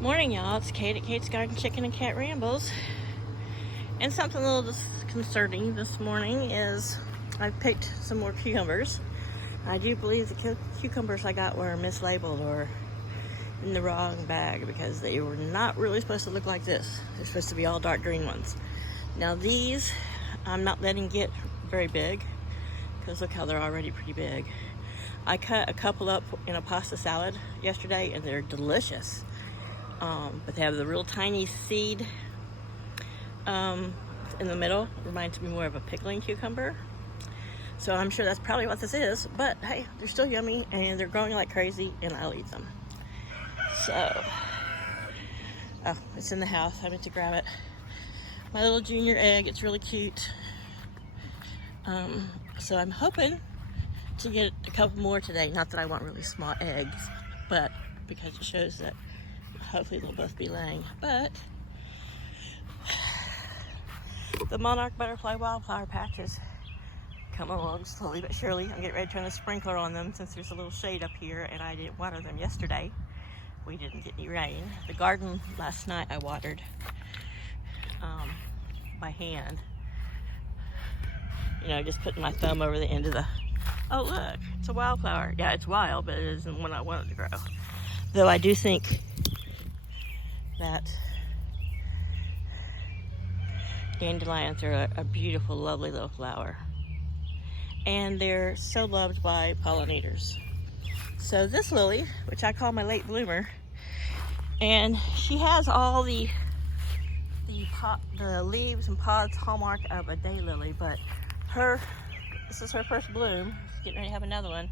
Morning, y'all. It's Kate at Kate's Garden Chicken and Cat Rambles. And something a little disconcerting this morning is I've picked some more cucumbers. I do believe the cucumbers I got were mislabeled or in the wrong bag because they were not really supposed to look like this. They're supposed to be all dark green ones. Now these, I'm not letting get very big because look how they're already pretty big. I cut a couple up in a pasta salad yesterday and they're delicious. But they have the real tiny seed in the middle. Reminds me more of a pickling cucumber. So I'm sure that's probably what this is. But hey, they're still yummy and they're growing like crazy and I'll eat them. So, oh, it's in the house. I meant to grab it. My little junior egg. It's really cute. So I'm hoping to get a couple more today. Not that I want really small eggs, but because it shows that hopefully they'll both be laying. But the monarch butterfly wildflower patches come along slowly but surely. I'm getting ready to turn the sprinkler on them since there's a little shade up here and I didn't water them yesterday. We didn't get any rain. The garden last night I watered by hand. You know, just putting my thumb over the end of the... Oh look, it's a wildflower. Yeah, it's wild, but it isn't one I wanted to grow. Though I do think that dandelions are a beautiful, lovely little flower. And they're so loved by pollinators. So this lily, which I call my late bloomer, and she has all the leaves and pods hallmark of a daylily, but this is her first bloom. She's getting ready to have another one.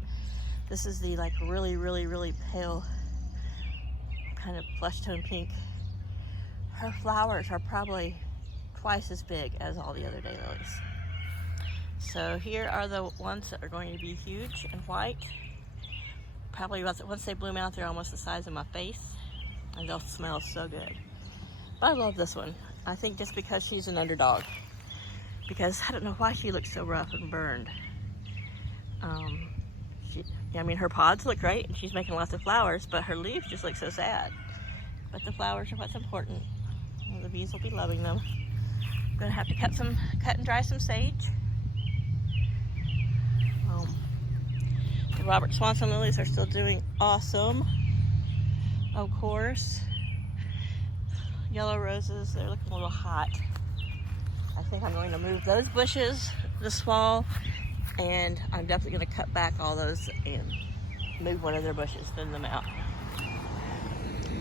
This is the like really pale kind of flesh tone pink. Her flowers are probably twice as big as all the other daylilies. So here are the ones that are going to be huge and white. Probably once they bloom out, they're almost the size of my face, and they'll smell so good. But I love this one. I think just because she's an underdog. Because I don't know why she looks so rough and burned. I mean, her pods look great, and she's making lots of flowers, but her leaves just look so sad. But the flowers are what's important. And the bees will be loving them. I'm gonna have to cut and dry some sage. The Robert Swanson lilies are still doing awesome. Of course, yellow roses, they're looking a little hot. I think I'm going to move those bushes this fall, and I'm definitely going to cut back all those and move one of their bushes, thin them out.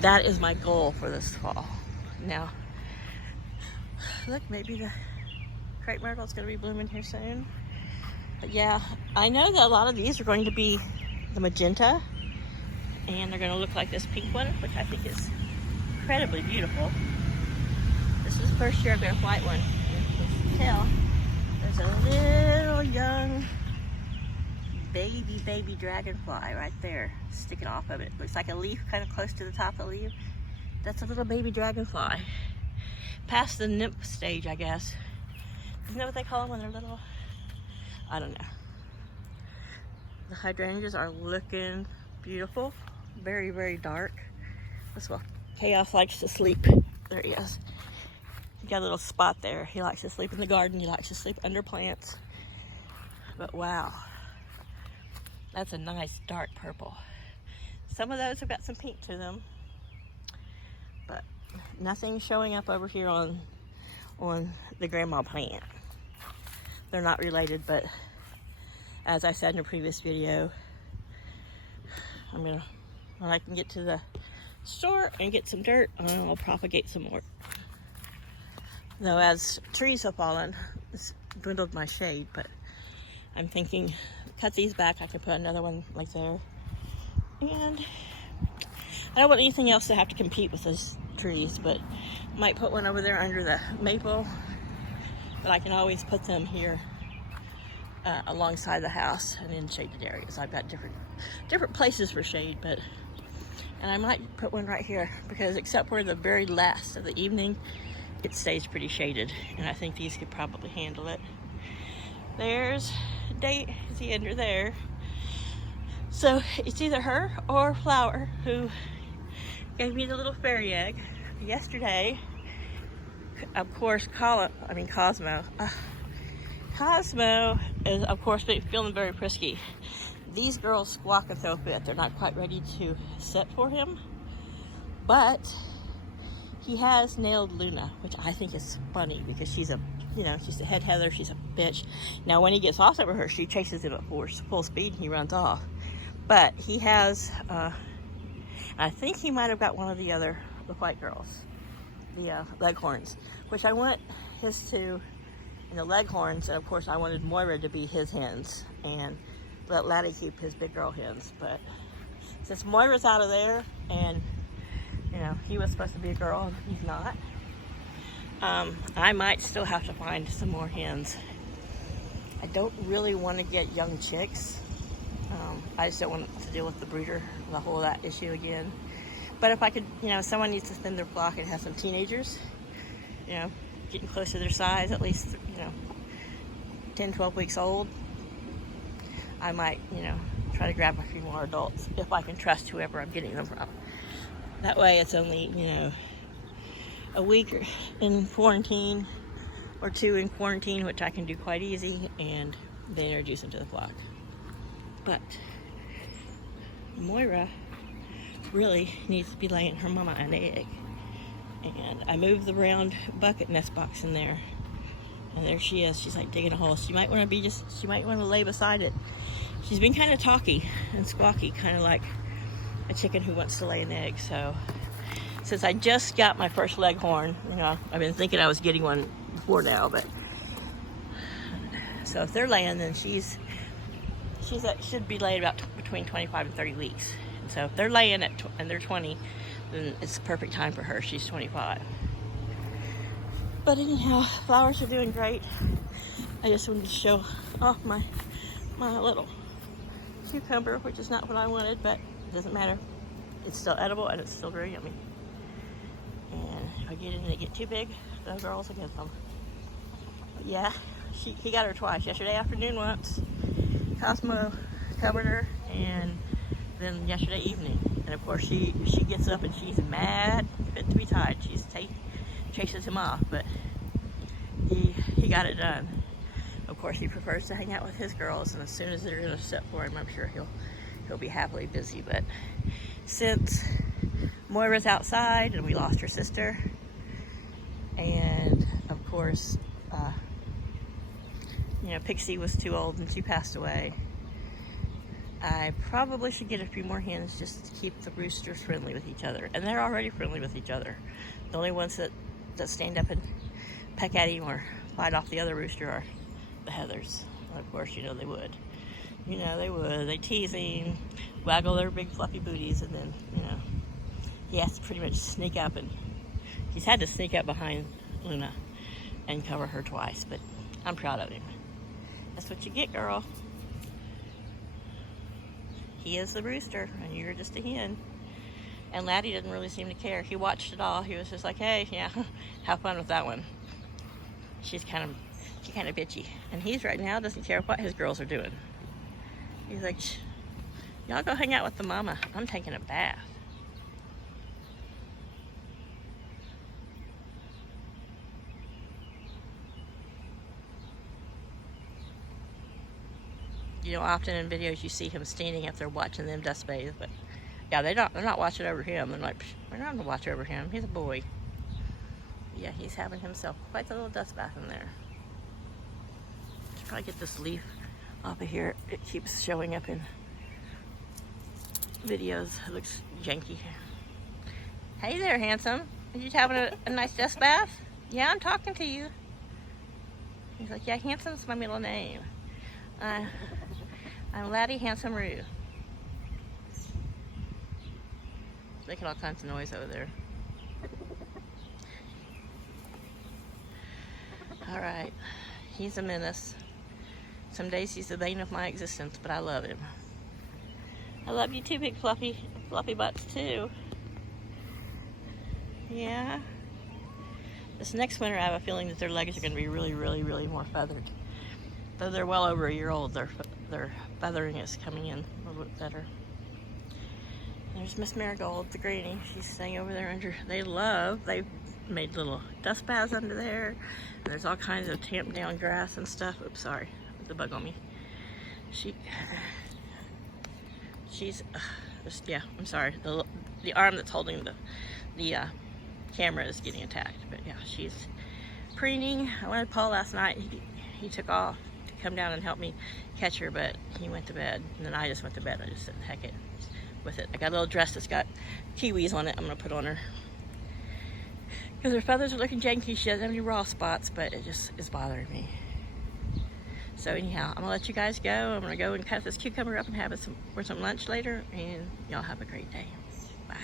That is my goal for this fall. Now, look, maybe the crepe myrtle's going to be blooming here soon. But yeah, I know that a lot of these are going to be the magenta, and they're going to look like this pink one, which I think is incredibly beautiful. This is the first year I've got a white one. You can tell there's a little young baby dragonfly right there sticking off of it. Looks like a leaf kind of close to the top of the leaf. That's a little baby dragonfly. Past the nymph stage, I guess. Isn't that what they call them when they're little? I don't know. The hydrangeas are looking beautiful. Very dark. That's what Chaos likes to sleep. There he is. He got a little spot there. He likes to sleep in the garden. He likes to sleep under plants. But wow. That's a nice dark purple. Some of those have got some pink to them. But nothing showing up over here on the grandma plant. They're not related, but as I said in a previous video, when I can get to the store and get some dirt, I'll propagate some more. Though as trees have fallen, it's dwindled my shade, but I'm thinking, cut these back, I could put another one like there. And I don't want anything else to have to compete with those trees, but might put one over there under the maple. But I can always put them here alongside the house and in shaded areas. I've got different places for shade, and I might put one right here because except for the very last of the evening, it stays pretty shaded, and I think these could probably handle it. There's Daisy under there. So it's either her or Flower who gave me the little fairy egg. Yesterday, of course, Cosmo. Cosmo is, of course, feeling very frisky. These girls squawk and throw a fit. They're not quite ready to sit for him, but he has nailed Luna, which I think is funny because she's a head heather. She's a bitch. Now, when he gets off of her, she chases him at full speed and he runs off. But he has, I think he might have got one of the white girls, the leghorns, which I want his to, the leghorns, and of course I wanted Moira to be his hens and let Laddie keep his big girl hens. But since Moira's out of there and he was supposed to be a girl and he's not, I might still have to find some more hens. I don't really want to get young chicks. I just don't want to deal with the brooder, the whole that issue again. But if I could, someone needs to thin their flock and have some teenagers, getting close to their size, at least, 10, 12 weeks old, I might, try to grab a few more adults if I can trust whoever I'm getting them from. That way it's only, a week in quarantine or 2 in quarantine, which I can do quite easy, and then introduce them to the flock. But Moira really needs to be laying her mama an egg. And I moved the round bucket nest box in there. And there she is. She's like digging a hole. She might want to lay beside it. She's been kind of talky and squawky, kind of like a chicken who wants to lay an egg. So since I just got my first leghorn, I've been thinking I was getting one before now, but so if they're laying, then should be laying about between 25 and 30 weeks. And so if they're laying and they're 20, then it's the perfect time for her. She's 25. But anyhow, flowers are doing great. I just wanted to show off my little cucumber, which is not what I wanted, but it doesn't matter. It's still edible and it's still very yummy. And if I get in and they get too big, those girls will get them. But yeah, he got her twice. Yesterday afternoon once, Cosmo covered her, and then yesterday evening. And of course she gets up and she's mad, fit to be tied. She chases him off, but he got it done. Of course he prefers to hang out with his girls, and as soon as they're gonna sit for him, I'm sure he'll be happily busy. But since Moira's outside and we lost her sister, and of course Pixie was too old and she passed away, I probably should get a few more hens just to keep the roosters friendly with each other. And they're already friendly with each other. The only ones that stand up and peck at him or fight off the other rooster are the heathers. And of course, they would. They would. They tease him, waggle their big fluffy booties, and then, he has to pretty much sneak up, and he's had to sneak up behind Luna and cover her twice, but I'm proud of him. That's what you get, girl. He is the rooster, and you're just a hen. And Laddie didn't really seem to care. He watched it all. He was just like, hey, yeah, have fun with that one. She's kind of bitchy. And he's right now doesn't care what his girls are doing. He's like, y'all go hang out with the mama. I'm taking a bath. Often in videos you see him standing up there watching them dust bathe, but yeah, they're not watching over him. They're like, we're not gonna watch over him. He's a boy. Yeah, he's having himself quite a little dust bath in there. Should probably get this leaf off of here. It keeps showing up in videos. It looks janky. Hey there, handsome. Are you having a nice dust bath? Yeah, I'm talking to you. He's like, yeah, handsome's my middle name. I'm Laddie Handsome Roo. Making all kinds of noise over there. Alright, he's a menace. Some days he's the bane of my existence, but I love him. I love you too, big fluffy butts too. Yeah. This next winter I have a feeling that their legs are going to be really, really, really more feathered. Though they're well over a year old, their feathering is coming in a little bit better. There's Miss Marigold, the granny. She's staying over there under. They've made little dust baths under there. And there's all kinds of tamped down grass and stuff. Oops, sorry, the bug on me. She's just, yeah. I'm sorry. The arm that's holding the camera is getting attacked. But yeah, she's preening. I wanted Paul last night. He took off to come down and help me catch her, but he went to bed. And then I just went to bed. I just said, heck it with it. I got a little dress that's got kiwis on it. I'm gonna put on her because her feathers are looking janky. She doesn't have any raw spots, but it just is bothering me. So anyhow, I'm gonna let you guys go. I'm gonna go and cut this cucumber up and have it for some lunch later, and y'all have a great day. Bye.